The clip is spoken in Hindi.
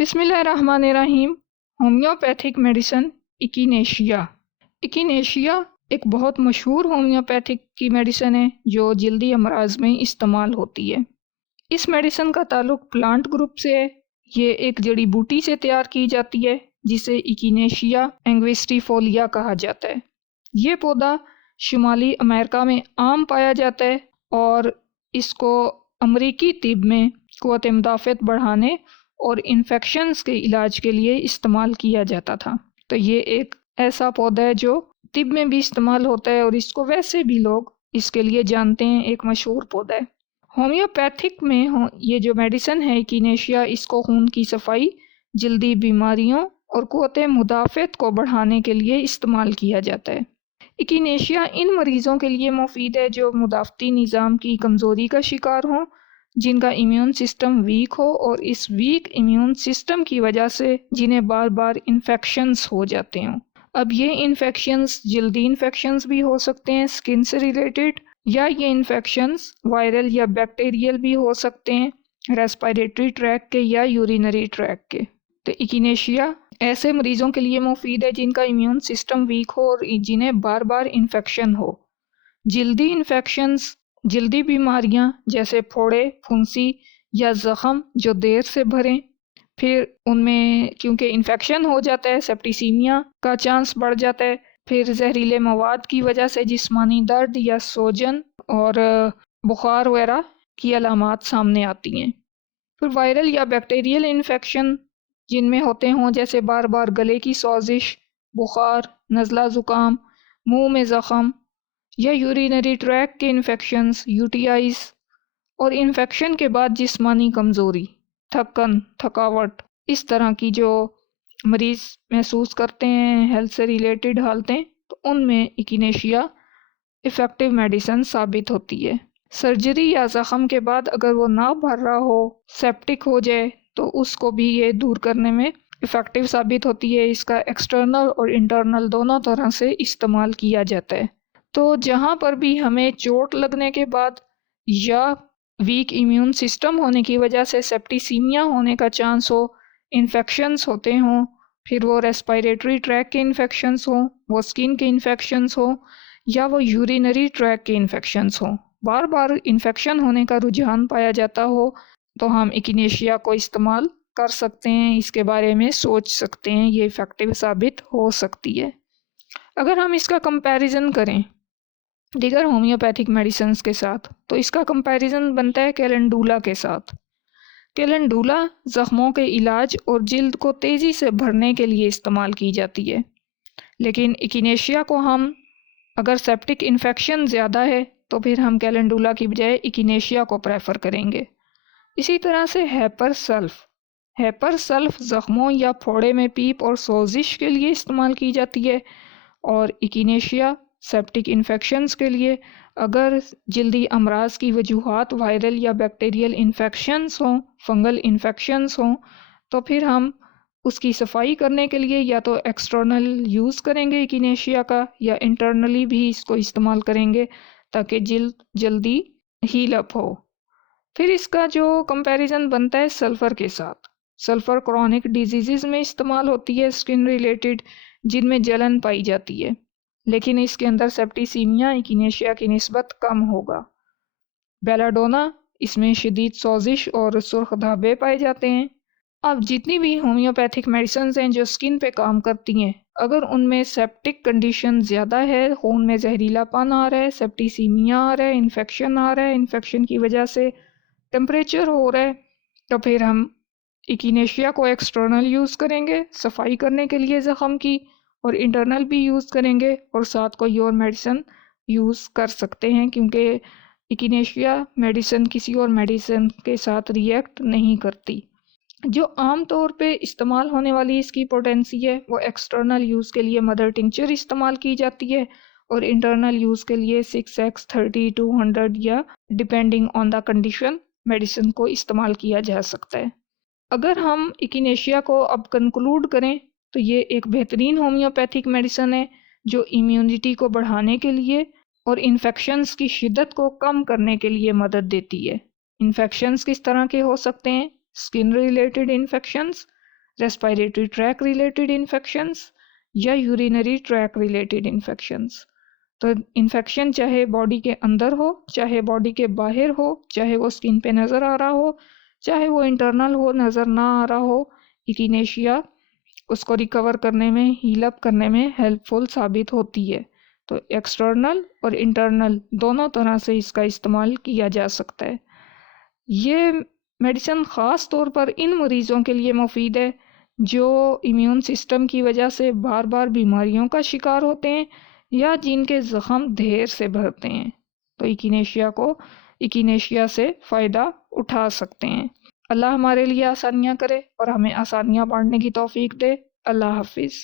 बिस्मिल्लाहिर्रहमानिर्रहीम। Homeopathic medicine इकिनेशिया। इकिनेशिया एक बहुत मशहूर होम्योपैथिक की मेडिसन है जो जल्दी अमराज में इस्तेमाल होती है। इस मेडिसन का ताल्लुक प्लांट ग्रुप से है। ये एक जड़ी बूटी से तैयार की जाती है जिसे इकिनेशिया एंग्विस्टिफोलिया कहा जाता है। ये पौधा शुमाली अमेरिका में आम पाया जाता है और इसको अमरीकी तिब में क़ुव्वत मुदाफ़अत बढ़ाने और इन्फेक्शंस के इलाज के लिए इस्तेमाल किया जाता था। तो ये एक ऐसा पौधा है जो तिब में भी इस्तेमाल होता है और इसको वैसे भी लोग इसके लिए जानते हैं, एक मशहूर पौधा है। होम्योपैथिक में ये जो मेडिसन है इकिनेशिया, इसको खून की सफाई, जल्दी बीमारियों और क़ुव्वत मुदाफ़अत को बढ़ाने के लिए इस्तेमाल किया जाता है। इकिनेशिया इन मरीज़ों के लिए मुफीद है जो मुदाफ़ती निज़ाम की कमज़ोरी का शिकार हों, जिनका इम्यून सिस्टम वीक हो और इस वीक इम्यून सिस्टम की वजह से जिन्हें बार बार इन्फेक्शंस हो जाते हों। अब ये इन्फेक्शंस जल्दी इन्फेक्शंस भी हो सकते हैं स्किन से रिलेटेड, या ये इन्फेक्शंस वायरल या बैक्टीरियल भी हो सकते हैं रेस्पिरेटरी ट्रैक के या यूरिनरी ट्रैक के। तो इकिनेशिया ऐसे मरीज़ों के लिए मुफीद है जिनका इम्यून सिस्टम वीक हो और जिन्हें बार बार इन्फेक्शन हो। जल्दी इन्फेक्शंस, जल्दी बीमारियां जैसे फोड़े, फुंसी या ज़ख़म जो देर से भरें, फिर उनमें क्योंकि इन्फेक्शन हो जाता है सेप्टिसीमिया का चांस बढ़ जाता है। फिर जहरीले मवाद की वजह से जिस्मानी दर्द या सोजन और बुखार वगैरह की अलामात सामने आती हैं। फिर वायरल या बैक्टीरियल इन्फेक्शन जिनमें होते हों जैसे बार बार गले की सोजिश, बुखार, नज़ला ज़ुकाम, मुंह में ज़ख़म या यूरिनरी ट्रैक के इन्फेक्शंस यूटीआईज, और इन्फेक्शन के बाद जिस्मानी कमज़ोरी, थकन, थकावट, इस तरह की जो मरीज़ महसूस करते हैं हेल्थ से रिलेटेड हालतें, तो उनमें इकिनेशिया इफ़ेक्टिव मेडिसन साबित होती है। सर्जरी या ज़ख़म के बाद अगर वो ना भर रहा हो, सेप्टिक हो जाए, तो उसको भी ये दूर करने में इफ़ेक्टिव साबित होती है। इसका एक्सटर्नल और इंटरनल दोनों तरह से इस्तेमाल किया जाता है। तो जहाँ पर भी हमें चोट लगने के बाद या वीक इम्यून सिस्टम होने की वजह से सेप्टिसीमिया होने का चांस हो, इन्फेक्शंस होते हों, फिर वो रेस्पिरेटरी ट्रैक के इन्फेक्शंस हों, वो स्किन के इन्फेक्शंस हों या वो यूरिनरी ट्रैक के इन्फेक्शंस हों, बार बार इन्फेक्शन होने का रुझान पाया जाता हो, तो हम इकिनेशिया को इस्तेमाल कर सकते हैं, इसके बारे में सोच सकते हैं, ये इफ़ेक्टिव साबित हो सकती है। अगर हम इसका कंपैरिजन करें दीगर होम्योपैथिक मेडिसिन्स के साथ, तो इसका कंपैरिजन बनता है कैलेंडुला के साथ। कैलेंडुला ज़ख्मों के इलाज और जिल्द को तेज़ी से भरने के लिए इस्तेमाल की जाती है, लेकिन इकिनेशिया को हम अगर सेप्टिक इन्फेक्शन ज़्यादा है तो फिर हम कैलेंडुला की बजाय इकिनेशिया को प्रेफर करेंगे। इसी तरह से हैपर सल्फ ज़ख्मों या फोड़े में पीप और सोजिश के लिए इस्तेमाल की जाती है, और इकिनेशिया सेप्टिक इन्फेक्शंस के लिए। अगर जल्दी अमराज की वजूहात वायरल या बैक्टीरियल इन्फेक्शंस हों, फंगल इन्फेक्शंस हों, तो फिर हम उसकी सफाई करने के लिए या तो एक्सटर्नल यूज़ करेंगे इकिनेशिया का, या इंटरनली भी इसको इस्तेमाल करेंगे ताकि जल्दी हील अप हो। फिर इसका जो कंपैरिजन बनता है सल्फ़र के साथ। सल्फ़र क्रॉनिक डिजीज़ में इस्तेमाल होती है स्किन रिलेटेड, जिनमें जलन पाई जाती है, लेकिन इसके अंदर सेप्टिसीमिया इकिनेशिया की निस्बत कम होगा। बेलाडोना, इसमें शदीद सोजिश और सुर्ख धाबे पाए जाते हैं। अब जितनी भी होम्योपैथिक मेडिसिन हैं जो स्किन पे काम करती हैं, अगर उनमें सेप्टिक कंडीशन ज़्यादा है, खून में जहरीलापन आ रहा है, सेप्टिसीमिया आ रहा है, इन्फेक्शन आ रहा है, इन्फेक्शन की वजह से टेम्परेचर हो रहा है, तो फिर हम इकिनेशिया को एक्सटर्नल यूज़ करेंगे सफाई करने के लिए ज़ख़म की, और इंटरनल भी यूज़ करेंगे, और साथ कोई और मेडिसिन यूज़ कर सकते हैं क्योंकि इकिनेशिया मेडिसिन किसी और मेडिसिन के साथ रिएक्ट नहीं करती। जो आम तौर पे इस्तेमाल होने वाली इसकी पोटेंसी है वो एक्सटर्नल यूज़ के लिए मदर टिंचर इस्तेमाल की जाती है, और इंटरनल यूज़ के लिए 6x 30 200 या depending on the condition medicine को इस्तेमाल किया जा सकता है। अगर हम इकिनेशिया को अब कंक्लूड करें तो ये एक बेहतरीन होम्योपैथिक मेडिसिन है जो इम्यूनिटी को बढ़ाने के लिए और इन्फेक्शंस की शिद्दत को कम करने के लिए मदद देती है। इन्फेक्शंस किस तरह के हो सकते हैं? Skin related infections, respiratory tract related infections या यूरिनरी ट्रैक रिलेटेड इन्फेक्शंस। तो इन्फेक्शन चाहे बॉडी के अंदर हो, चाहे बॉडी के बाहर हो, चाहे वो स्किन पे नज़र आ रहा हो, चाहे वो इंटरनल हो, नज़र ना आ रहा हो, इकिनेशिया उसको रिकवर करने में, हील अप करने में हेल्पफुल साबित होती है। तो एक्सटर्नल और इंटरनल दोनों तरह से इसका इस्तेमाल किया जा सकता है। ये मेडिसिन ख़ास तौर पर इन मरीज़ों के लिए मुफीद है जो इम्यून सिस्टम की वजह से बार बार बीमारियों का शिकार होते हैं या जिनके ज़ख़म देर से भरते हैं, तो इकिनेशिया से फ़ायदा उठा सकते हैं। अल्लाह हमारे लिए आसानियाँ करे और हमें आसानियाँ बांटने की तौफीक दे। अल्लाह हाफिज़।